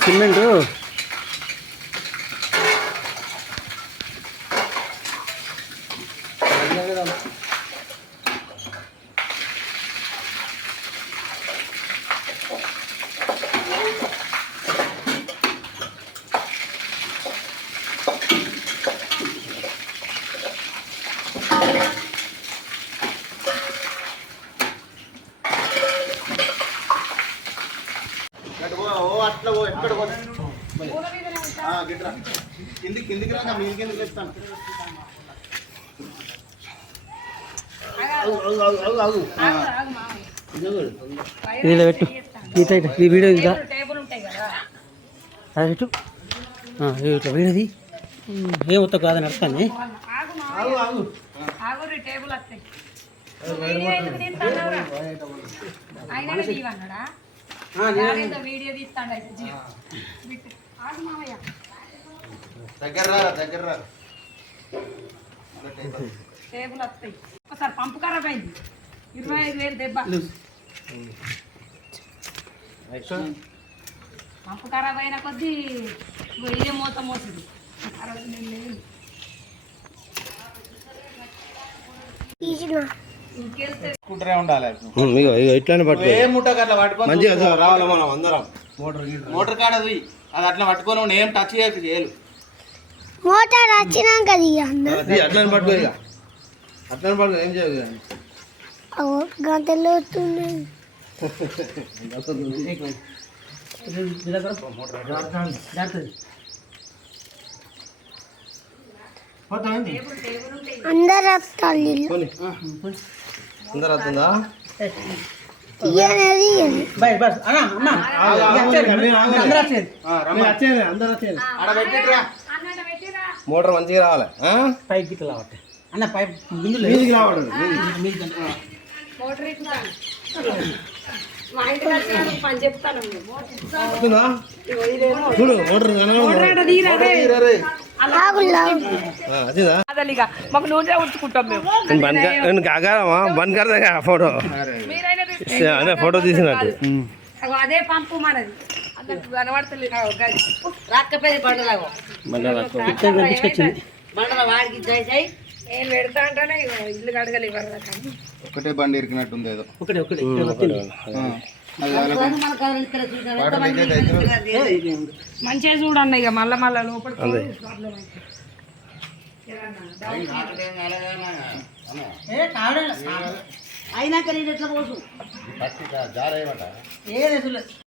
cement అట్లా ఎక్కడ కిందికి రా మీ కిందకి ఇస్తాను పెట్టు ఈ వీడియో ఇదా అది పెట్టు ఇట్లా వీడియోది ఏమొత్త కాదని అర్థాన్ని వీడియో తీస్తాడు దగ్గర టేబుల్ వస్తాయి ఒకసారి పంపు ఖరాబ్ అయింది 25,000 దెబ్బ పంపు ఖరాబ్ అయిన కొద్దీ ఇదే మూత మోసింది ఇట్లానే మంచిగా రావాలి మనం అందరం మోటార్ కాడ అది అట్లా పట్టుకొని ఏం టచ్ చేయకు చేయలు మోటార్ వచ్చినాక అట్లా పట్టుకో ఇక అట్లా పట్టుకో ఏం చేయదు గంటలు అందరు అందరు వస్తుందా మోటార్ మంచిగా రావాలి పైకి గిట్ల రావట్టే అన్న పైప్ మీదికి రావడం చూడు మోటార్ మాకు నూనె ఉంచుకుంటాం మేము బంద్ కడదా ఫోటో అదే ఫోటో తీసినట్టు అదే పంపు మనది కనబడతలేదు రాకపోయి బండల వాడికి ఇచ్చేసాయి నేను పెడతా అంటానే ఇల్లు కడగలి ఒకటే బండి ఇరికినట్టుంది ఏదో ఒకటే మంచిగా చూడన్న ఇక మళ్ళా లోపల అయినాక నేను ఎట్లా పోసు